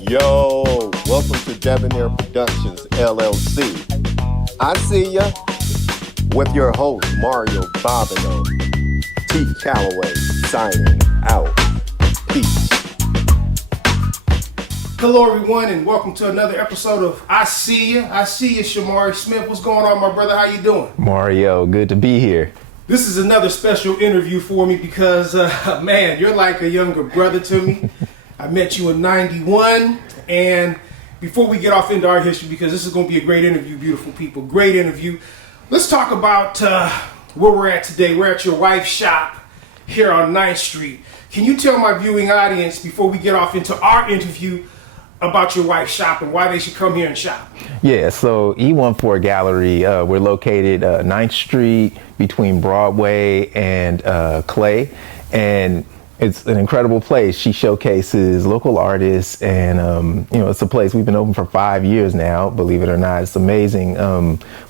Yo, welcome to Debonair Productions, LLC. I see ya with your host, Mario Bobino. T. Calloway, signing out. Peace. Hello, everyone, and welcome to another episode of I See Ya. I see ya, Shomari Smith. What's going on, my brother? How you doing? Mario, good to be here. This is another special interview for me because, man, you're like a younger brother to me. I met you in 91, and before we get off into our history, because this is going to be a great interview, beautiful people, great interview, let's talk about where we're at today. We're at your wife's shop here on 9th Street. Can you tell my viewing audience, before we get off into our interview, about your wife's shop and why they should come here and shop? Yeah, so E14 Gallery, we're located 9th Street between Broadway and Clay, and it's an incredible place. She showcases local artists, and it's a place we've been open for 5 years now, believe it or not. It's amazing.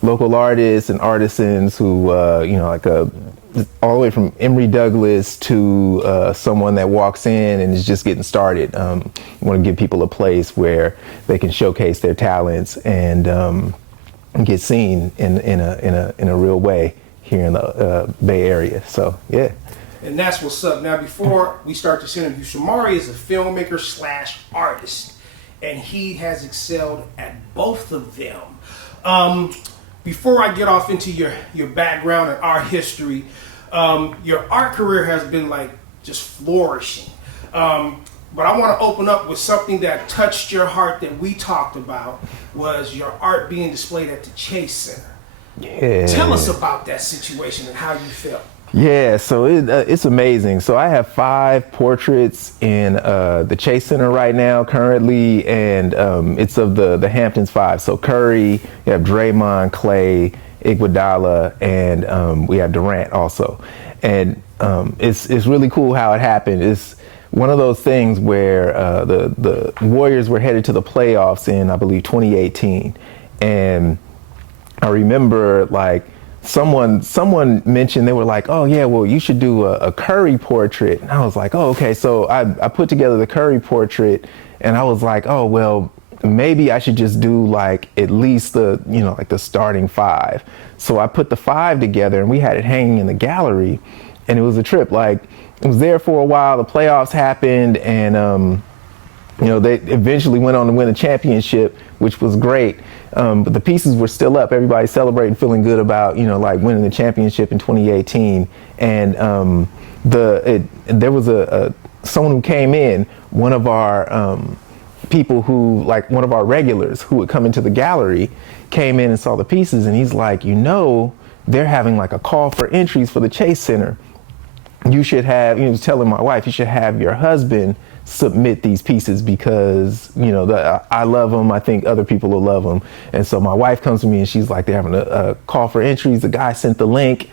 Local artists and artisans who, all the way from Emory Douglas to someone that walks in and is just getting started. We want to give people a place where they can showcase their talents and get seen in a real way here in the Bay Area. So, yeah. And that's what's up. Now, before we start this interview, Shomari is a filmmaker / artist, and he has excelled at both of them. Before I get off into your background and our history, your art career has been just flourishing. But I want to open up with something that touched your heart that we talked about, was your art being displayed at the Chase Center. Yeah. Tell us about that situation and how you felt. Yeah, so it's amazing. So I have 5 portraits in the Chase Center right now currently, and it's of the Hamptons 5. So Curry, you have Draymond, Clay, Iguodala, and we have Durant also. And it's really cool how it happened. It's one of those things where the Warriors were headed to the playoffs in, I believe, 2018. And I remember someone mentioned, they were like, oh yeah, well, you should do a Curry portrait. And I was like, oh, okay. So I put together the Curry portrait, and I was like, oh, well, maybe I should just do at least the starting 5. So I put the 5 together, and we had it hanging in the gallery, and it was a trip. It was there for a while. The playoffs happened, and they eventually went on to win a championship, which was great. But the pieces were still up. Everybody celebrating, feeling good about, winning the championship in 2018. And there was someone who came in, one of our people who, one of our regulars who would come into the gallery, came in and saw the pieces, and he's like, they're having a call for entries for the Chase Center. You should have, he was telling my wife, you should have your husband submit these pieces because, I love them. I think other people will love them. And so my wife comes to me and she's like, they're having a call for entries. The guy sent the link,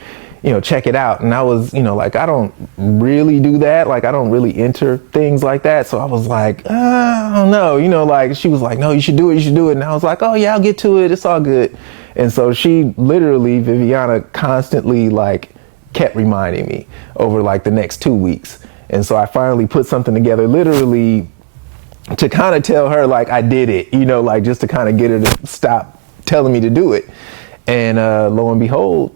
check it out. And I was, I don't really do that. I don't really enter things like that. So I was like, I don't know, she was like, no, you should do it. And I was like, oh yeah, I'll get to it. It's all good. And so she literally, Viviana, constantly kept reminding me over the next 2 weeks. And so I finally put something together literally to kind of tell her I did it, just to kind of get her to stop telling me to do it. And lo and behold,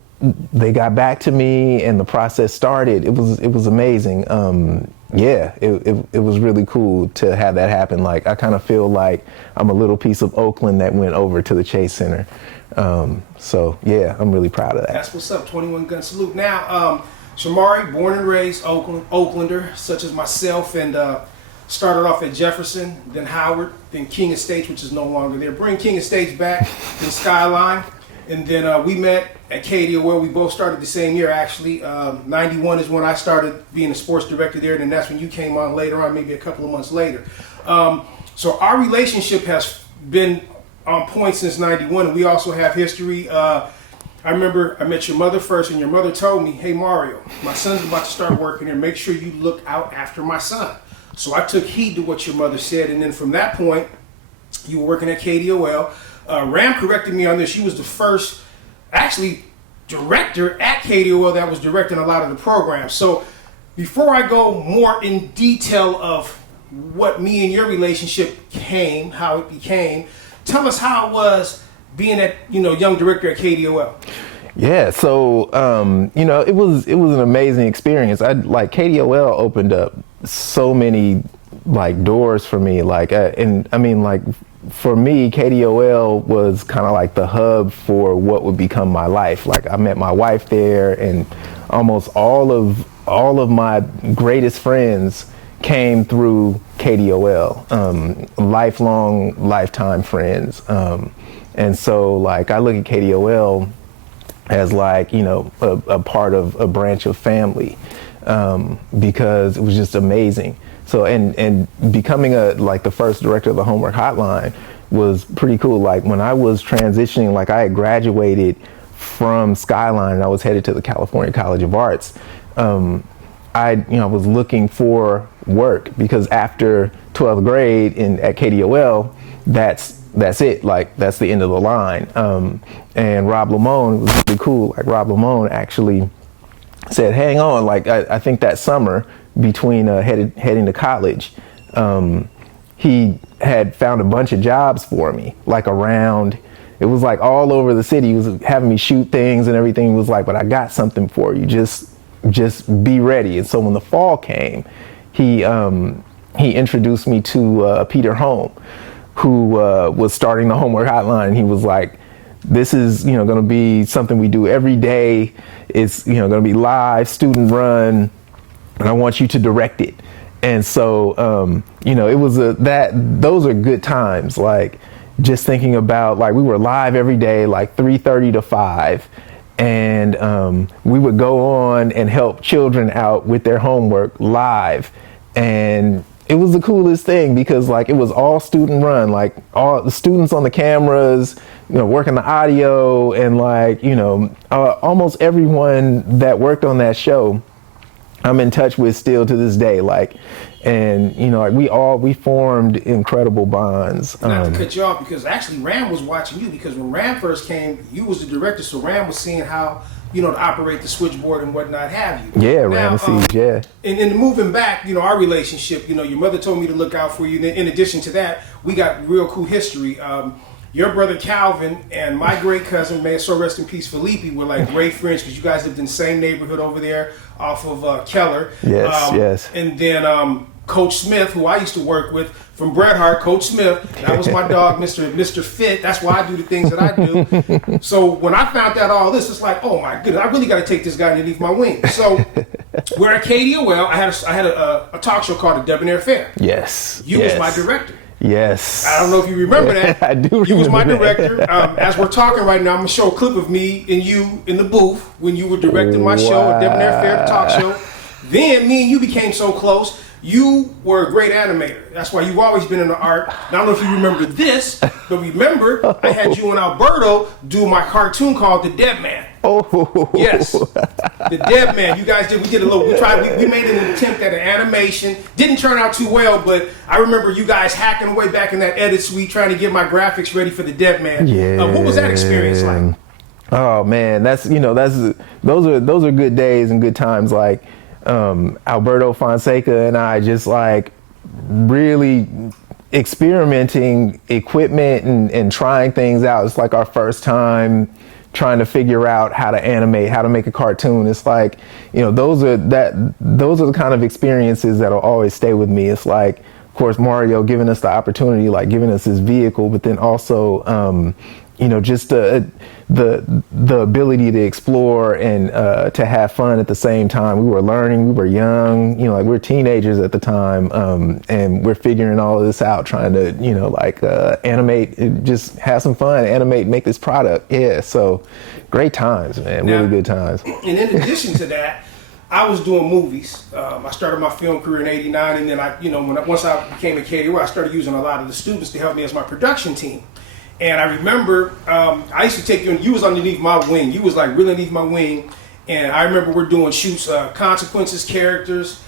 they got back to me and the process started. It was amazing. It was really cool to have that happen. I kind of feel like I'm a little piece of Oakland that went over to the Chase Center. So yeah, I'm really proud of that. That's what's up. 21 gun salute. Now, Shomari, born and raised Oaklander, such as myself, and started off at Jefferson, then Howard, then King Estates, which is no longer there. Bring King Estates back, then Skyline, and then we met at KDOL. We both started the same year, actually. 91 is when I started being a sports director there, and then that's when you came on later on, maybe a couple of months later. So our relationship has been on point since 91, and we also have history. I remember I met your mother first, and your mother told me, hey, Mario, my son's about to start working here. Make sure you look out after my son. So I took heed to what your mother said, and then from that point, you were working at KDOL. Ram corrected me on this. She was the first, actually, director at KDOL that was directing a lot of the programs. So before I go more in detail of what me and your relationship came, how it became. Tell us how it was being at, young director at KDOL. Yeah, so it was an amazing experience. KDOL opened up so many doors for me. For me, KDOL was kind of like the hub for what would become my life. Like, I met my wife there, and almost all of my greatest friends came through KDOL, lifetime friends. And so I look at KDOL as a part of a branch of family, because it was just amazing. So and becoming the first director of the Homework Hotline was pretty cool. When I was transitioning, I had graduated from Skyline and I was headed to the California College of Arts. I was looking for work because after 12th grade at KDOL, that's it. That's the end of the line. And Rob Lamone was really cool. Rob Lamone actually said, hang on, I think that summer between heading to college, he had found a bunch of jobs for me, around, it was all over the city. He was having me shoot things and everything. He was but I got something for you. Just be ready. And so when the fall came, he introduced me to Peter Holm, who was starting the Homework Hotline. And he was this is, going to be something we do every day. It's, going to be live, student run, and I want you to direct it. And so, it was those are good times. Just thinking about, we were live every day, 3:30 to 5. And we would go on and help children out with their homework live. And it was the coolest thing because it was all student run, all the students on the cameras, working the audio, and almost everyone that worked on that show I'm in touch with still to this day. We formed incredible bonds. Not to cut you off, because actually Ram was watching you, because when Ram first came, you was the director, so Ram was seeing how, to operate the switchboard and whatnot have you. Yeah, Ramesses, yeah. And moving back, our relationship, your mother told me to look out for you. In addition to that, we got real cool history. Your brother Calvin and my great cousin, may so rest in peace, Felipe, were great friends because you guys lived in the same neighborhood over there off of Keller. Yes, yes. And then Coach Smith, who I used to work with from Bret Hart, Coach Smith, that was my dog, Mr. Fit. That's why I do the things that I do. So when I found out all this, it's oh my goodness, I really got to take this guy underneath my wing. So we're at KDOL. I had a talk show called The Debonair Fair. Yes. You was my director. Yes. I don't know if you remember that. I do remember. You was my director. As we're talking right now, I'm going to show a clip of me and you in the booth when you were directing my show at Debonair Fair, the talk show. Then me and you became so close. You were a great animator. That's why you've always been in the art. And I don't know if you remember this, but remember, I had you and Alberto do my cartoon called The Dead Man. Oh. Yes. The Dead Man. You guys did, we made an attempt at an animation. Didn't turn out too well, but I remember you guys hacking away back in that edit suite trying to get my graphics ready for The Dead Man. Yeah. What was that experience like? Oh man, those are good days and good times. Alberto Fonseca and I just really experimenting equipment and trying things out. It's our first time trying to figure out how to animate, how to make a cartoon. It's those are the kind of experiences that'll always stay with me. It's of course, Mario giving us the opportunity, giving us his vehicle, but then also, just the ability to explore and to have fun at the same time. We were learning, we were young, we were teenagers at the time, and we're figuring all of this out, trying to, animate, just have some fun, animate, make this product. Yeah, so great times, man, really good times. And in addition to that, I was doing movies. I started my film career in '89, and then once I became a KDOL, I started using a lot of the students to help me as my production team. And I remember I used to take you, and you was underneath my wing. You was really underneath my wing. And I remember we're doing shoots, Consequences, Characters,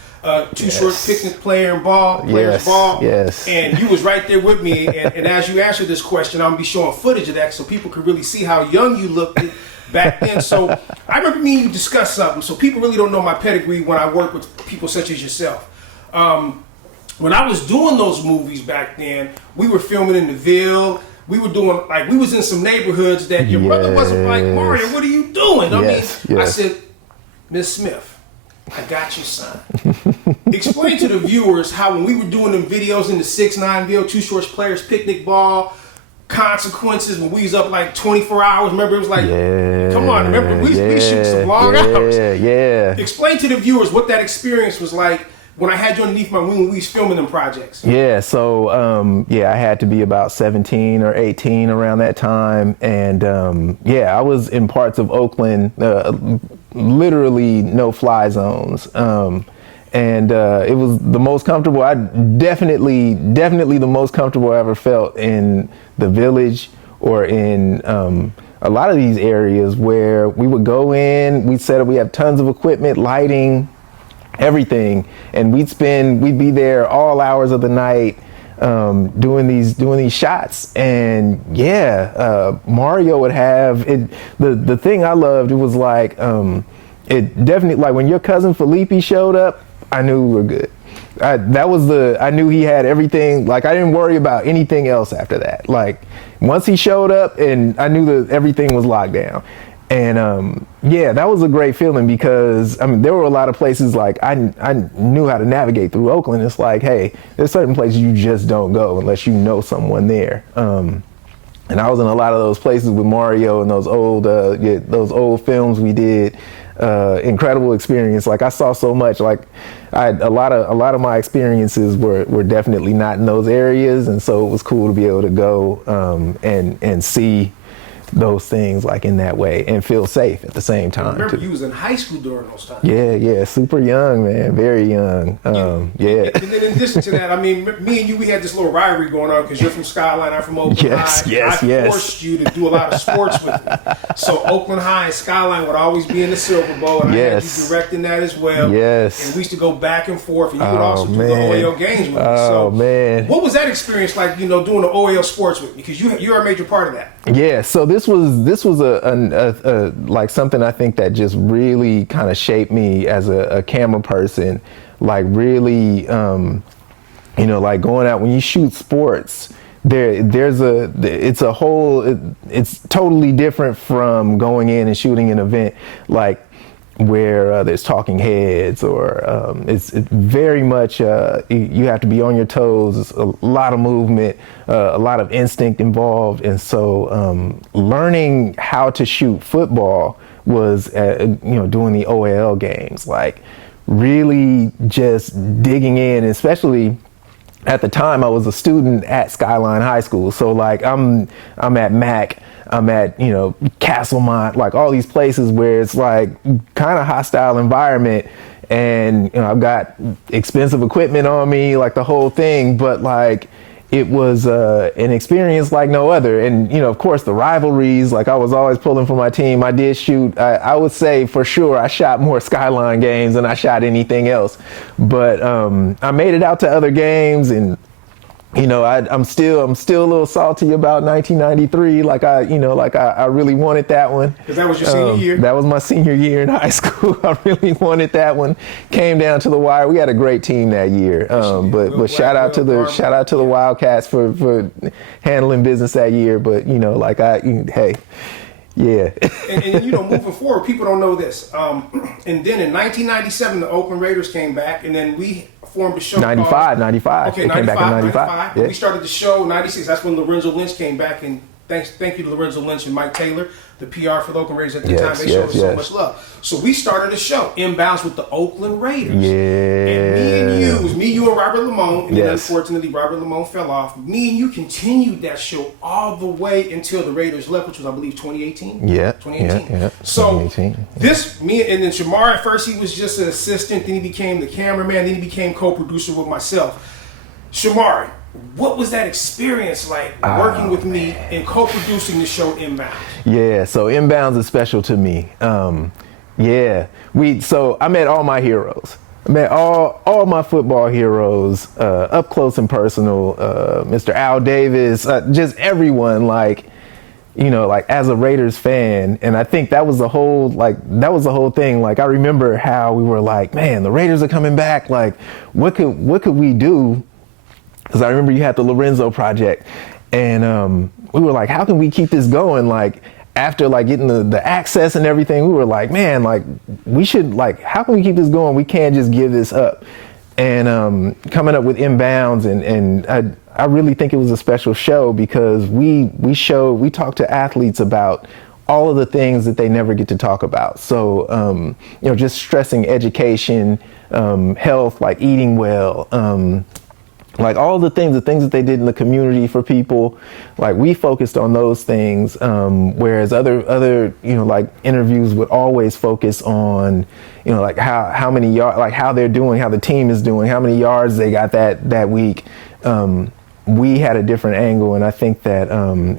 Too Short, Picnic, Players Ball. Yes. And you was right there with me. And as you answer this question, I'm going to be showing footage of that so people can really see how young you looked back then. So I remember me and you discussed something. So people really don't know my pedigree when I work with people such as yourself. when I was doing those movies back then, we were filming in the Ville. We were doing, like, we was in some neighborhoods that your brother wasn't like, Mario, what are you doing? I said, Miss Smith, I got you, son. Explain to the viewers how when we were doing them videos in the 6'9" Ville, Two Shorts Players, Picnic Ball, Consequences, when we was up like 24 hours. Remember, it was like, come on, remember, we shoot some long hours. Explain to the viewers what that experience was like when I had you underneath my wing when we was filming them projects. So I had to be about 17 or 18 around that time. And I was in parts of Oakland, literally no fly zones. And it was the most comfortable, definitely the most comfortable I ever felt in the Village or in a lot of these areas where we would go in, we have tons of equipment, lighting, everything, and we'd be there all hours of the night doing these shots. And Mario would have it. The thing I loved, it was like it definitely, like when your cousin Felipe showed up, I knew we were good. I knew he had everything. Like, I didn't worry about anything else after that. Like, once he showed up, and I knew that everything was locked down. And that was a great feeling, because I mean, there were a lot of places, like, I knew how to navigate through Oakland. It's like, hey, there's certain places you just don't go unless you know someone there. And I was in a lot of those places with Mario and those old films we did. Incredible experience. Like, I saw so much. Like, a lot of my experiences were definitely not in those areas, and so it was cool to be able to go and see those things, like, in that way, and feel safe at the same time. I remember you was in high school during those times. Yeah, super young, man, very young. And then in addition to that, I mean, me and you, we had this little rivalry going on, because you're from Skyline, I'm from Oakland High. I forced you to do a lot of sports with me. So Oakland High and Skyline would always be in the Silver Bowl, and I had you directing that as well. Yes. And we used to go back and forth, and you would also do the OAL games with me. So what was that experience like, doing the OAL sports with me? Because you're a major part of that. Yeah, so this was a like something I think that just really kind of shaped me as a camera person. Like, really, like going out when you shoot sports, it's totally different from going in and shooting an event like where there's talking heads, or it's very much you have to be on your toes. It's a lot of movement, a lot of instinct involved, and so learning how to shoot football was doing the OAL games, like really just digging in. Especially at the time, I was a student at Skyline High School, so like I'm at Mac. I'm at, Castlemont, like all these places where it's like kind of hostile environment, and I've got expensive equipment on me, like the whole thing, but like it was an experience like no other. And of course the rivalries, like I was always pulling for my team. I did shoot, I would say for sure I shot more Skyline games than I shot anything else, but I made it out to other games, and I'm still a little salty about 1993. Like I really wanted that one. Because that was your senior year. That was my senior year in high school. I really wanted that one. Came down to the wire. We had a great team that year. But shout out to the Wildcats for handling business that year. But hey. Yeah. and moving forward, people don't know this. And then in 1997, the Oakland Raiders came back, and then we formed a show 95. Okay, 95. Came back in 95. Yeah. We started the show 96. That's when Lorenzo Lynch came back, and thank you to Lorenzo Lynch and Mike Taylor, the PR for the Oakland Raiders at the time. They showed us so much love. So we started a show, Inbounds with the Oakland Raiders. Yeah. And it was me, you, and Robert Lamone. And then unfortunately, Robert Lamone fell off. Me and you continued that show all the way until the Raiders left, which was, I believe, 2018. Yeah. 2018. Yeah. So 2018. And then Shomari, at first he was just an assistant, then he became the cameraman, then he became co-producer with myself. Shomari, what was that experience like working with me and co-producing the show Inbounds? Yeah, so Inbounds is special to me. So I met all my heroes. I met all my football heroes up close and personal. Mr. Al Davis, just everyone. Like, you know, like as a Raiders fan, and I think that was the whole thing. Like I remember how we were like, man, the Raiders are coming back. Like, what could we do? Because I remember you had the Lorenzo project, and we were like, how can we keep this going? Like after like getting the access and everything, we were like, man, like we should like, how can we keep this going? We can't just give this up. And coming up with Inbounds, and I really think it was a special show because we talked to athletes about all of the things that they never get to talk about. So, you know, just stressing education, health, like eating well, like all the things that they did in the community for people. Like we focused on those things, whereas other, you know, like interviews would always focus on, you know, like how many yards, like how they're doing, how the team is doing, how many yards they got that week. We had a different angle, and I think that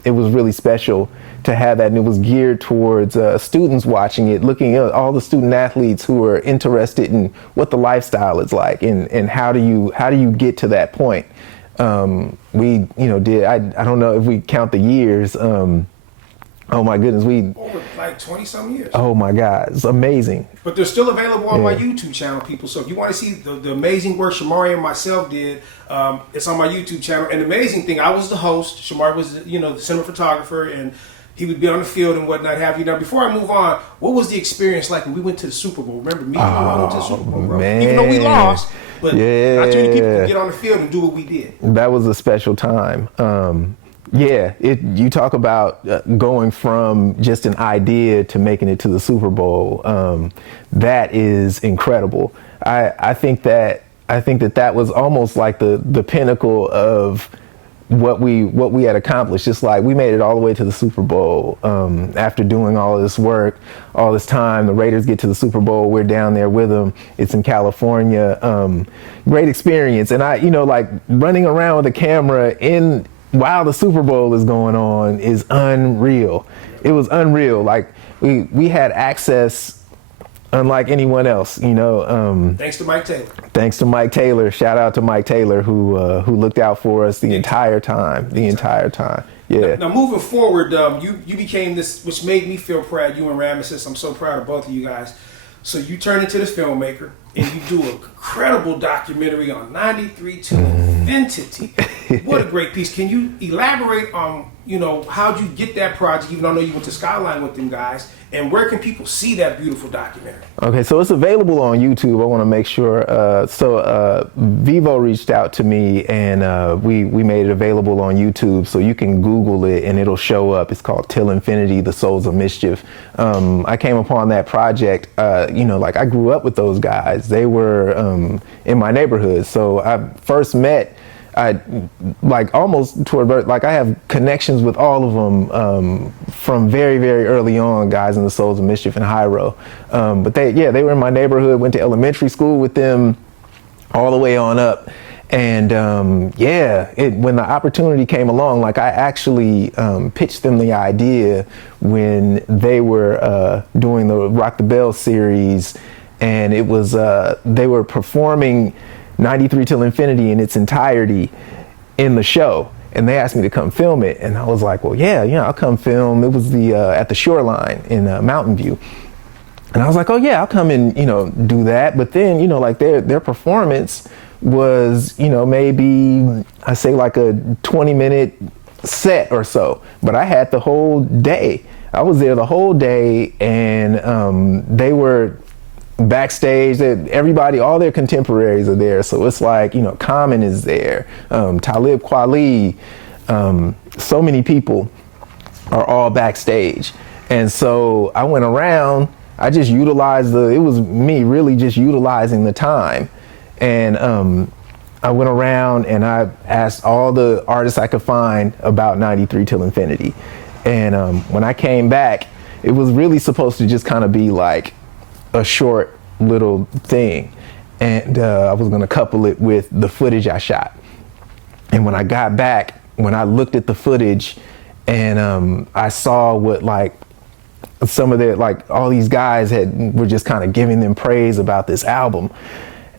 it was really special to have that, and it was geared towards students watching it, looking at all the student athletes who are interested in what the lifestyle is like, and how do you get to that point. We, you know, I don't know if we count the years. Oh my goodness, over like 20 some years. Oh my God, it's amazing. But they're still available on my YouTube channel, people. So if you want to see the amazing work Shomari and myself did, it's on my YouTube channel. And the amazing thing, I was the host. Shomari was, you know, the cinematographer, and he would be on the field and whatnot have you. Now, before I move on, what was the experience like when we went to the Super Bowl? Remember me? I went to the Super Bowl, bro. Man. Even though we lost, but not too many people could get on the field and do what we did. That was a special time. Yeah, you talk about going from just an idea to making it to the Super Bowl. That is incredible. I think that was almost like the pinnacle of what we had accomplished. Just like we made it all the way to the Super Bowl. After doing all of this work, all this time, the Raiders get to the Super Bowl. We're down there with them. It's in California. Great experience. And I, you know, like running around with a camera while the Super Bowl is going on is unreal. It was unreal. Like we had access unlike anyone else, you know. Thanks to Mike Taylor. Thanks to Mike Taylor. Shout out to Mike Taylor who looked out for us the entire time. Yeah. Now moving forward, you became this, which made me feel proud. You and Ramesses, I'm so proud of both of you guys. So you turn into this filmmaker, and you do an incredible documentary on 93 to Infinity. What a great piece. Can you elaborate on, you know, how'd you get that project, even though I know you went to Skyline with them guys, and where can people see that beautiful documentary? Okay, so it's available on YouTube. I want to make sure. Vivo reached out to me, and we made it available on YouTube, so you can Google it and it'll show up. It's called Till Infinity, The Souls of Mischief. I came upon that project, you know, like I grew up with those guys. They were in my neighborhood, so I first met. I like almost toward birth, like I have connections with all of them from very, very early on, guys in the Souls of Mischief and Hyro. But they were in my neighborhood, went to elementary school with them all the way on up. And when the opportunity came along, like I actually pitched them the idea when they were doing the Rock the Bell series, and it was, they were performing 93 Till Infinity in its entirety in the show, and they asked me to come film it, and I was like, well, yeah, I'll come film. It was the at the Shoreline in Mountain View, and I was like, oh yeah, I'll come and do that. But then like their performance was maybe I say like a 20-minute set or so, but I had the whole day. I was there the whole day, and they were backstage. Everybody, all their contemporaries are there, so it's like Common is there, Talib Kweli, so many people are all backstage. And so I went around, I just utilized it was me really just utilizing the time, and I went around and I asked all the artists I could find about 93 Till Infinity. And when I came back, it was really supposed to just kind of be like a short little thing, and I was going to couple it with the footage I shot. And when I got back, when I looked at the footage, and I saw what like some of their, like all these guys were just kind of giving them praise about this album,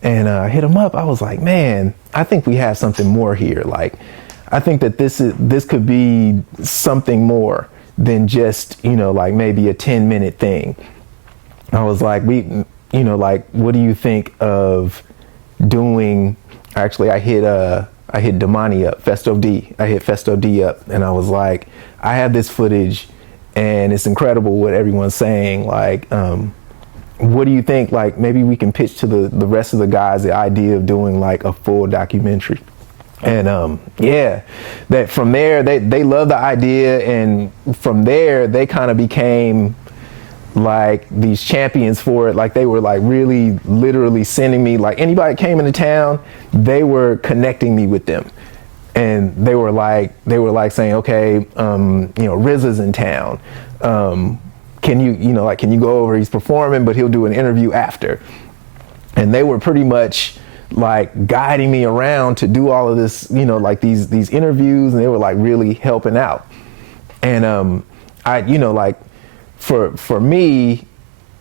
and I hit them up. I was like, man, I think we have something more here. Like, I think that this could be something more than just, like maybe a 10-minute thing. I was like, what do you think of doing? Actually, I hit Damani up, Festo D. I hit Festo D up, and I was like, I have this footage, and it's incredible what everyone's saying. Like, what do you think? Like, maybe we can pitch to the rest of the guys the idea of doing like a full documentary. And that from there they loved the idea, and from there they kind of became like these champions for it. Like, they were like really literally sending me, like, anybody that came into town, they were connecting me with them. And they were like saying, okay, RZA's in town. Can you go over? He's performing, but he'll do an interview after. And they were pretty much like guiding me around to do all of this, like these interviews, and they were like really helping out. And for me,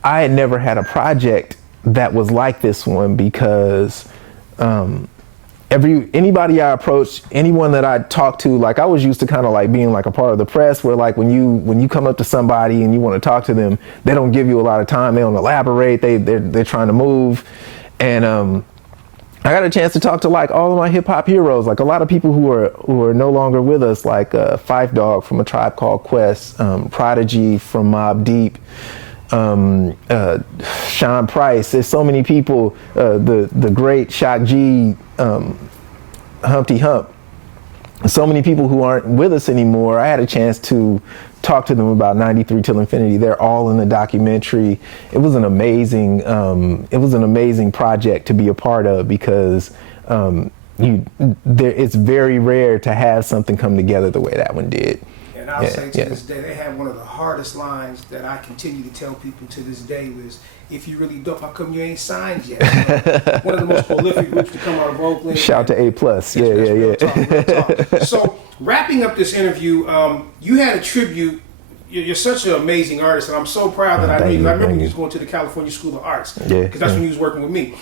I had never had a project that was like this one, because anybody I approached, anyone that I talked to, like, I was used to kind of like being like a part of the press, where like when you come up to somebody and you want to talk to them, they don't give you a lot of time, they don't elaborate, they're trying to move. And I got a chance to talk to like all of my hip hop heroes, like a lot of people who are no longer with us, like Phife Dawg from A Tribe Called Quest, Prodigy from Mobb Deep, Sean Price. There's so many people, the great Shock G, Humpty Hump. So many people who aren't with us anymore. I had a chance to talk to them about 93 Till Infinity. They're all in the documentary. It was an amazing project to be a part of, because it's very rare to have something come together the way that one did. And I'll say to this day, they have one of the hardest lines that I continue to tell people to this day was, if you really dope, how come you ain't signed yet? One of the most prolific groups to come out of Oakland. Shout to A+. Real talk. So wrapping up this interview, you had a tribute. You're such an amazing artist, and I'm so proud that I remember you was going to the California School of Arts, because that's when you was working with me.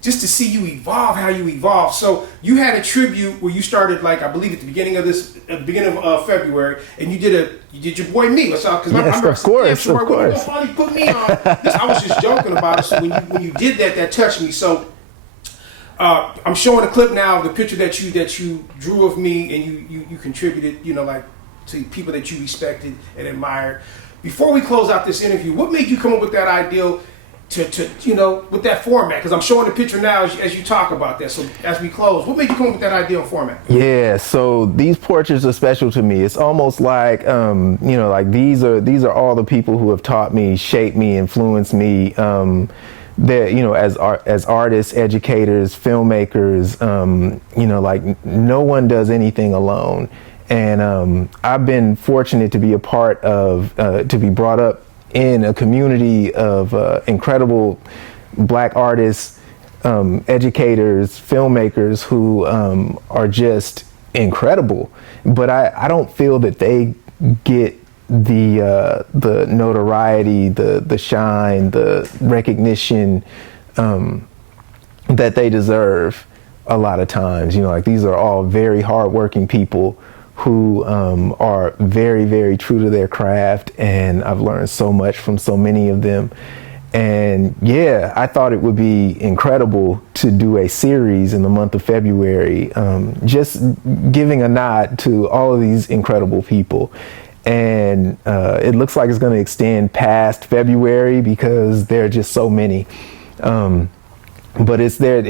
Just to see you evolve, how you evolved. So you had a tribute where you started, like, I believe at the beginning of February, and you did your boy me. Because I remember, of course. Finally put me on. I was just joking about it. So when you did that touched me. So I'm showing a clip now of the picture that you drew of me, and you contributed, like, to people that you respected and admired. Before we close out this interview, what made you come up with that idea to with that format? Because I'm showing the picture now as you talk about that. So as we close, what made you come up with that ideal format? Yeah, so these portraits are special to me. It's almost like, like these are all the people who have taught me, shaped me, influenced me. That as artists, educators, filmmakers, like no one does anything alone. And I've been fortunate to be a part of, to be brought up in a community of incredible Black artists, educators, filmmakers who are just incredible. But I don't feel that they get the notoriety, the shine, the recognition that they deserve a lot of times. Like, these are all very hardworking people who are very, very true to their craft, and I've learned so much from so many of them. And yeah, I thought it would be incredible to do a series in the month of February, just giving a nod to all of these incredible people. And it looks like it's going to extend past February, because there are just so many. But it's there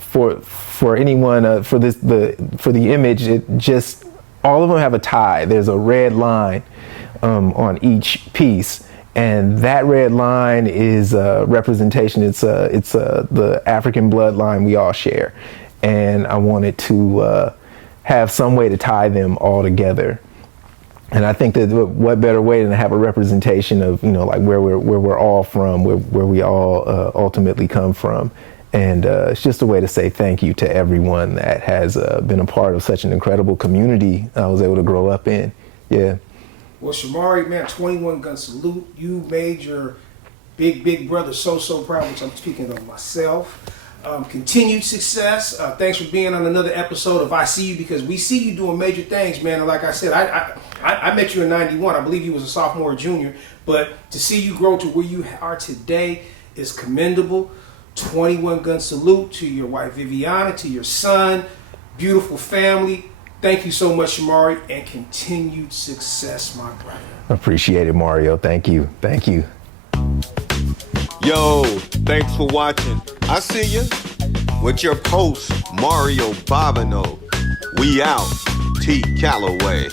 for anyone, for the image. It just, all of them have a tie. There's a red line on each piece, and that red line is a representation. It's the African bloodline we all share, and I wanted to have some way to tie them all together. And I think that what better way than to have a representation of like where we're all from, where we all ultimately come from. And it's just a way to say thank you to everyone that has been a part of such an incredible community I was able to grow up in. Yeah. Well, Shomari, man, 21 gun salute. You made your big brother so proud, which I'm speaking of myself. continued success. Thanks for being on another episode of I See You, because we see you doing major things, man. And like I said, I met you in '91. I believe you was a sophomore or junior. But to see you grow to where you are today is commendable. 21 gun salute to your wife Viviana, to your son, beautiful family. Thank you so much, Shomari, and continued success, my brother. Appreciate it, Mario. Thank you. Thank you. Yo, thanks for watching. I See You with your host, Mario Bobino. We out. T. Calloway.